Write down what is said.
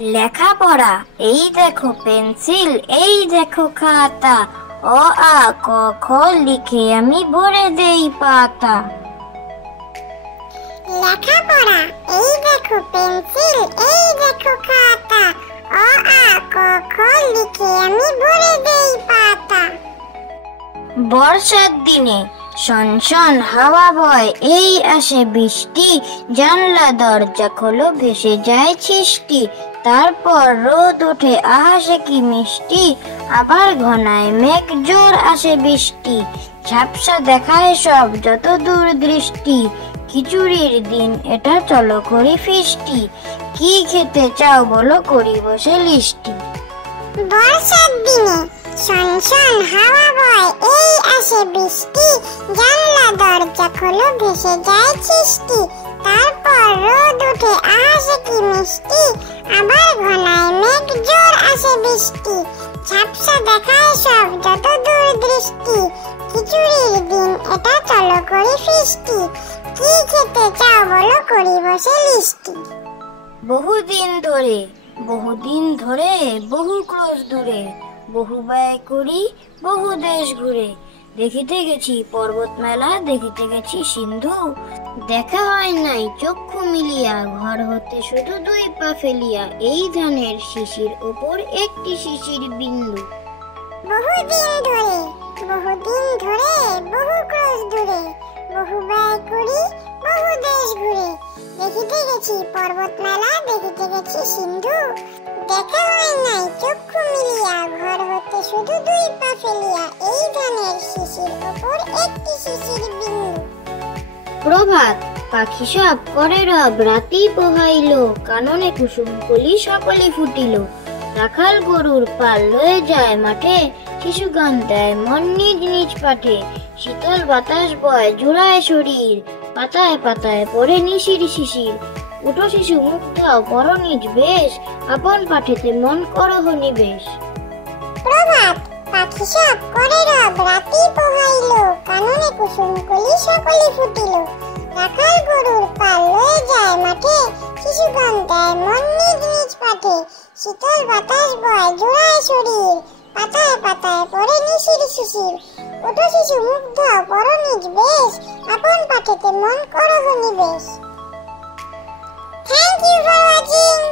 লেখাপড়া, এই দেখো পেন্সিল, এই দেখো খাতা, অ আ ক খ লিখে আমি ভরে দেই পাতা। লেখাপড়া, এই দেখো পেন্সিল, এই দেখো খাতা, অ আ ক খ লিখে আমি ভরে দেই পাতা। বর্ষার দিনে শনশন হাওয়া বয়, এই আসে বৃষ্টি, জানলা দরজা খোলো ভেসে যায় ছিষ্টি। তারপর রোদ ওঠে আহা সে কি মিষ্টি, আবার ঘনায় মেঘ জোর আসে বৃষ্টি। ঝাপসা দেখায় সব যত দূর দৃষ্টি, খিচুড়ির দিন এটা চলো করি ফিস্টি। কি খেতে চাও বলো করি বসে লিস্টি। বর্ষার দিনে শনশন হাওয়া বয়, এই আসে বৃষ্টি, জানলা দরজা খোলো ভেসে যায় ছিষ্টি। তারপর রোদ ওঠে আহা সে কি মিষ্টি, আবার ঘনায় মেঘ জোর আসে বৃষ্টি। ঝাপসা দেখায় সব যত দূর দৃষ্টি, খিচুড়ির দিন এটা চলো করি ফিস্টি। কি খেতে চাও বলো করি বসে লিস্টি। বহুদিন ধরে বহু ক্রোশ দূরে, বহু ব্যয় করি বহু দেশ ঘুরে। দেখিতে গেছি পর্বত মেলা, দেখিতে গেছি সিন্ধু, দেখা হয় নাই চক্ষু মিলিয়া, ঘর হতে শুধু দুই পা ফেলিয়া, এই ধানের শিশির ওপর একটি শিশির বিন্দু। বহুদিন ধরে বহু ক্রোশ দূরে, বহু ব্যয় করি বহু দেশ ঘুরে। দেখিতে গেছি পর্বত মেলা, দেখিতে গেছি সিন্ধু, দেখা হয় নাই চক্ষু মিলিয়া, ঘর হতে শুধু দুই পা ফেলিয়া, এই ধানের শিশির ওপর একটি শিশির বিন্দু। প্রভাত, পাখি সব করে রব, রাতি পোহাইল, কাননে কুসুম কলি সকলে ফুটিল। রাখাল গরুর পাল লয়ে যায় মাঠে, শিশু গান দেয় মন নিজ নিজ পাঠে। শীতল বাতাস বয় জোড়ায় শরীর, পাতায় পাতায় পড়ে নিশির শিশির। উঠো শিশু মুখ দাও পর নিজ বেশ, আপন পাঠেতে মন করহ নিবেশ। প্রভাত, পাখি সব করে রব, রাতি পোহাইল, কাননে কুসুম কলি সকলে ফুটিল। রাখাল গরুর পাল লয়ে যায় মাঠে, শিশু গান দেয় মন নিজ নিজ পাঠে। শীতল বাতাস বয় জোড়ায় শরীর, পাতায় পাতায় পড়ে নিশির শিশির। উঠো শিশু মুখ দাও পর নিজ বেশ, আপন পাঠেতে মন করহ নিবেশ। Thank you for watching.